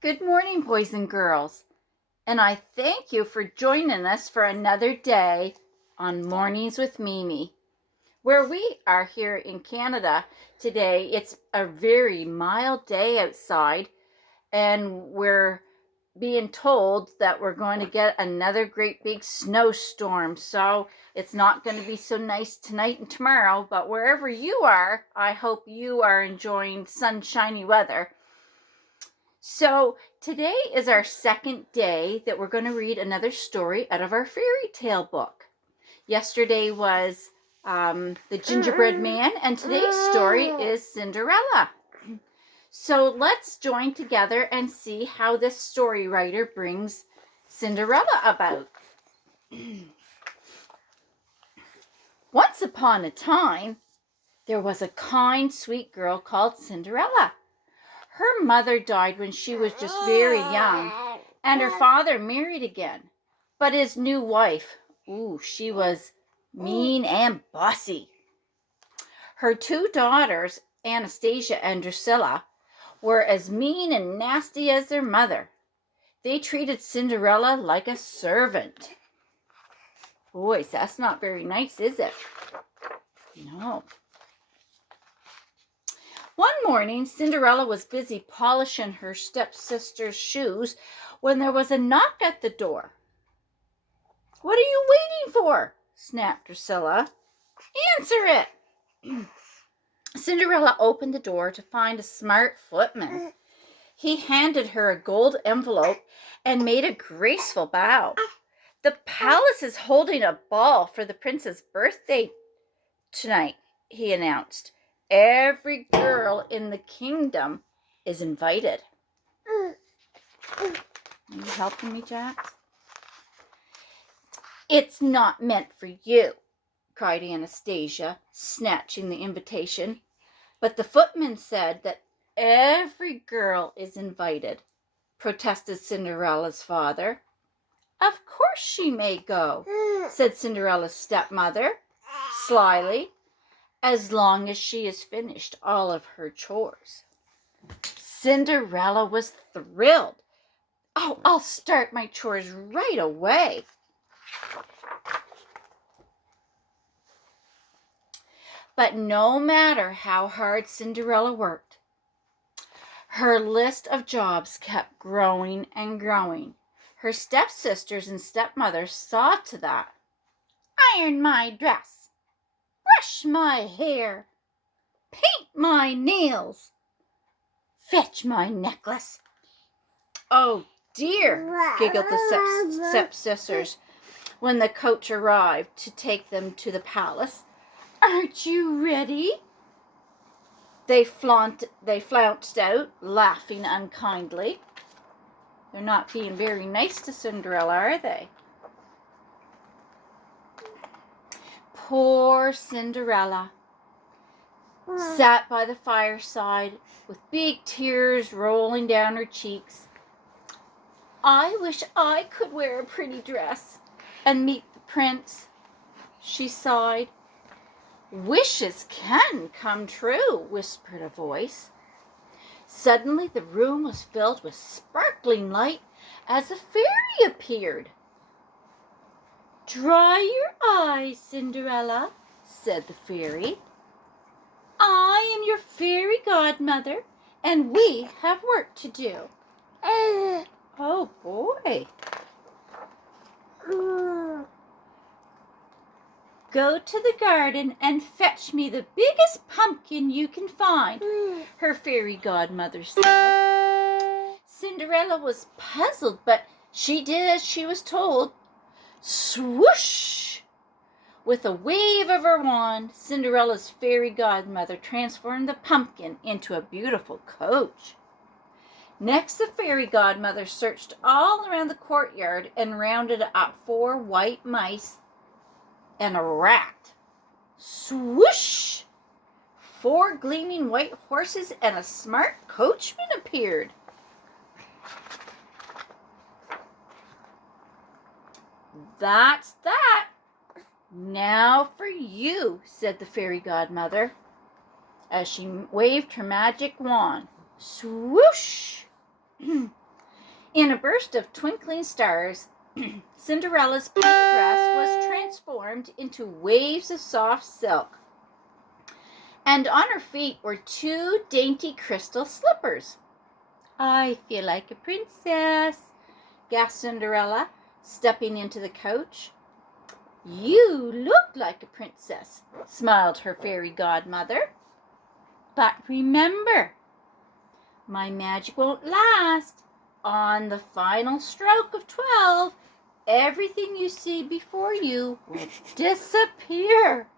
Good morning, boys and girls, and I thank you for joining us for another day on Mornings with Mimi. Where we are here in Canada today, it's a very mild day outside, and we're being told that we're going to get another great big snowstorm. So it's not going to be so nice tonight and tomorrow, but wherever you are, I hope you are enjoying sunshiny weather. So today is our second day that we're going to read another story out of our fairy tale book. Yesterday was the gingerbread man, and today's story is Cinderella. So let's join together and see how this story writer brings Cinderella about. Once upon a time, there was a kind, sweet girl called Cinderella. Her mother died when she was just very young, and her father married again. But his new wife, she was mean and bossy. Her two daughters, Anastasia and Drusilla, were as mean and nasty as their mother. They treated Cinderella like a servant. Boys, that's not very nice, is it? No. One morning, Cinderella was busy polishing her stepsister's shoes when there was a knock at the door. "What are you waiting for?" snapped Drusilla. "Answer it." Cinderella opened the door to find a smart footman. He handed her a gold envelope and made a graceful bow. "The palace is holding a ball for the prince's birthday tonight," he announced. "Every girl in the kingdom is invited." Are you helping me, Jax? "It's not meant for you," cried Anastasia, snatching the invitation. "But the footman said that every girl is invited," protested Cinderella's father. "Of course she may go," said Cinderella's stepmother, slyly, "as long as she has finished all of her chores." Cinderella was thrilled. "Oh, I'll start my chores right away." But no matter how hard Cinderella worked, her list of jobs kept growing and growing. Her stepsisters and stepmother saw to that. "Iron my dress, brush my hair, paint my nails, fetch my necklace." "Oh dear," giggled the stepsisters when the coach arrived to take them to the palace. "Aren't you ready?" They flounced out, laughing unkindly. They're not being very nice to Cinderella, are they? Poor Cinderella sat by the fireside with big tears rolling down her cheeks. "I wish I could wear a pretty dress and meet the prince," she sighed. "Wishes can come true," whispered a voice. Suddenly the room was filled with sparkling light as a fairy appeared. "Dry your eyes, Cinderella," said the fairy. "I am your fairy godmother, and we have work to do." Oh boy. "Go to the garden and fetch me the biggest pumpkin you can find," her fairy godmother said. Cinderella was puzzled, but she did as she was told. Swoosh! With a wave of her wand, Cinderella's fairy godmother transformed the pumpkin into a beautiful coach. Next, the fairy godmother searched all around the courtyard and rounded up 4 white mice and a rat. Swoosh! 4 gleaming white horses and a smart coachman appeared. "That's that. Now for you," said the fairy godmother, as she waved her magic wand. Swoosh! In a burst of twinkling stars, Cinderella's pink dress was transformed into waves of soft silk, and on her feet were 2 dainty crystal slippers. "I feel like a princess," gasped Cinderella, stepping into the coach. "You look like a princess," smiled her fairy godmother. "But remember, my magic won't last. On the final stroke of 12, everything you see before you will disappear."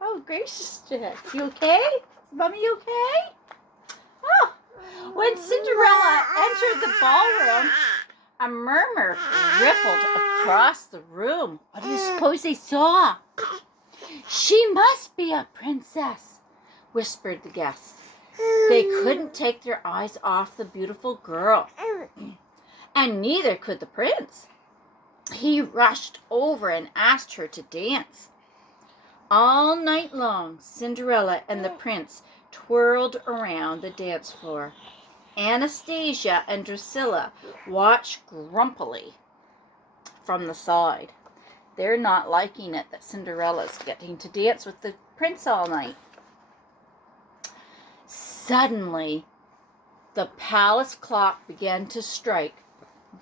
Oh, gracious, you okay? Is Mommy okay? Oh, when Cinderella entered the ballroom, a murmur rippled across the room. What do you suppose they saw? "She must be a princess," whispered the guests. They couldn't take their eyes off the beautiful girl, and neither could the prince. He rushed over and asked her to dance. All night long, Cinderella and the prince twirled around the dance floor. Anastasia and Drusilla watched grumpily from the side. They're not liking it that Cinderella's getting to dance with the prince all night. Suddenly, the palace clock began to strike.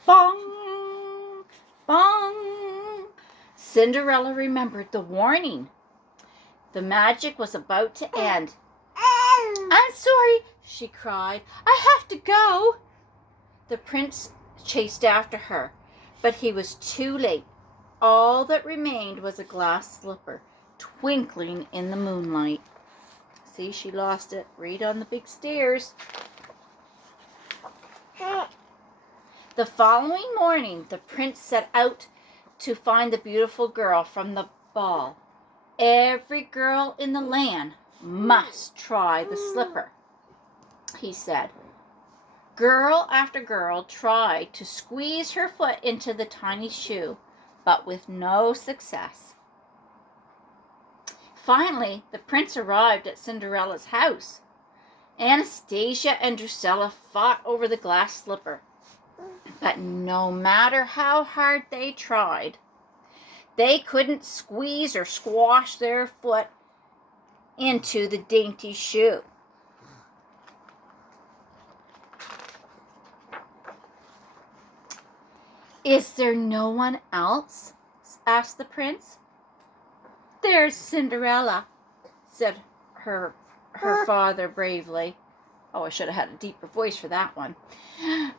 Bong! Bong! Cinderella remembered the warning. The magic was about to end. "I'm sorry," she cried. "I have to go." The prince chased after her, but he was too late. All that remained was a glass slipper, twinkling in the moonlight. See, she lost it right on the big stairs. The following morning, the prince set out to find the beautiful girl from the ball. "Every girl in the land must try the slipper," he said. Girl after girl tried to squeeze her foot into the tiny shoe, but with no success. Finally, the prince arrived at Cinderella's house. Anastasia and Drusilla fought over the glass slipper, but no matter how hard they tried, they couldn't squeeze or squash their foot into the dainty shoe. "Is there no one else?" asked the prince. "There's Cinderella," said her father bravely. Oh, I should have had a deeper voice for that one.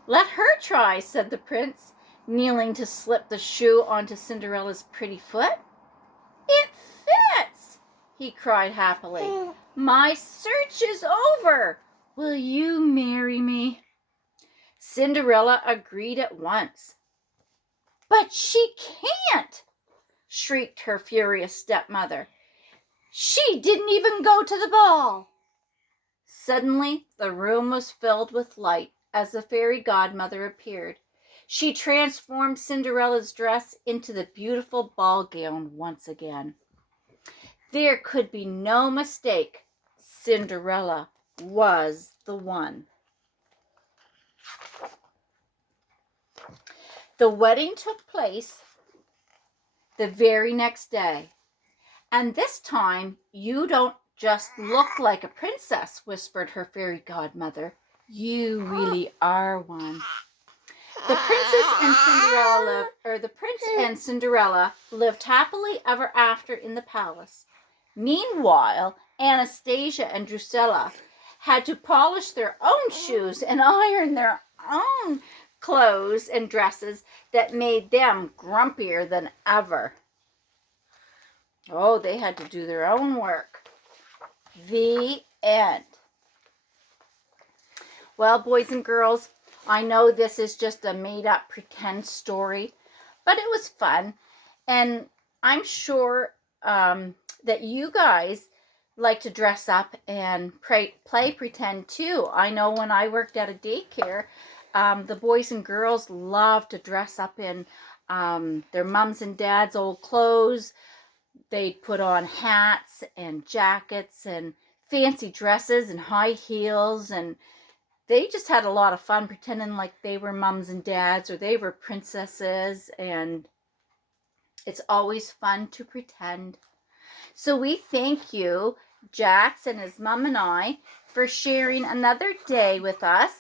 "Let her try," said the prince, kneeling to slip the shoe onto Cinderella's pretty foot. "It fits!" he cried happily. "My search is over. Will you marry me?" Cinderella agreed at once. "But she can't!" shrieked her furious stepmother. "She didn't even go to the ball." Suddenly, the room was filled with light as the fairy godmother appeared. She transformed Cinderella's dress into the beautiful ball gown once again. There could be no mistake. Cinderella was the one. The wedding took place the very next day. "And this time you don't just look like a princess," whispered her fairy godmother. "You really are one." The prince and Cinderella lived happily ever after in the palace. Meanwhile, Anastasia and Drusilla had to polish their own shoes and iron their own clothes and dresses that made them grumpier than ever. Oh, they had to do their own work. The end. Well, boys and girls, I know this is just a made-up pretend story, but it was fun, and I'm sure that you guys like to dress up and play pretend too. I know when I worked at a daycare, the boys and girls loved to dress up in their mums and dads' old clothes. They'd put on hats and jackets and fancy dresses and high heels, and they just had a lot of fun pretending like they were mums and dads or they were princesses, and it's always fun to pretend. So we thank you, Jax and his mom and I, for sharing another day with us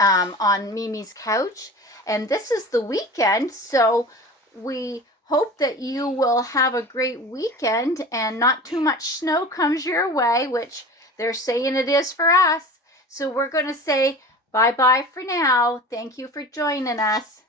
on Mimi's couch. And this is the weekend, so we hope that you will have a great weekend and not too much snow comes your way, which they're saying it is for us. So we're going to say bye-bye for now. Thank you for joining us.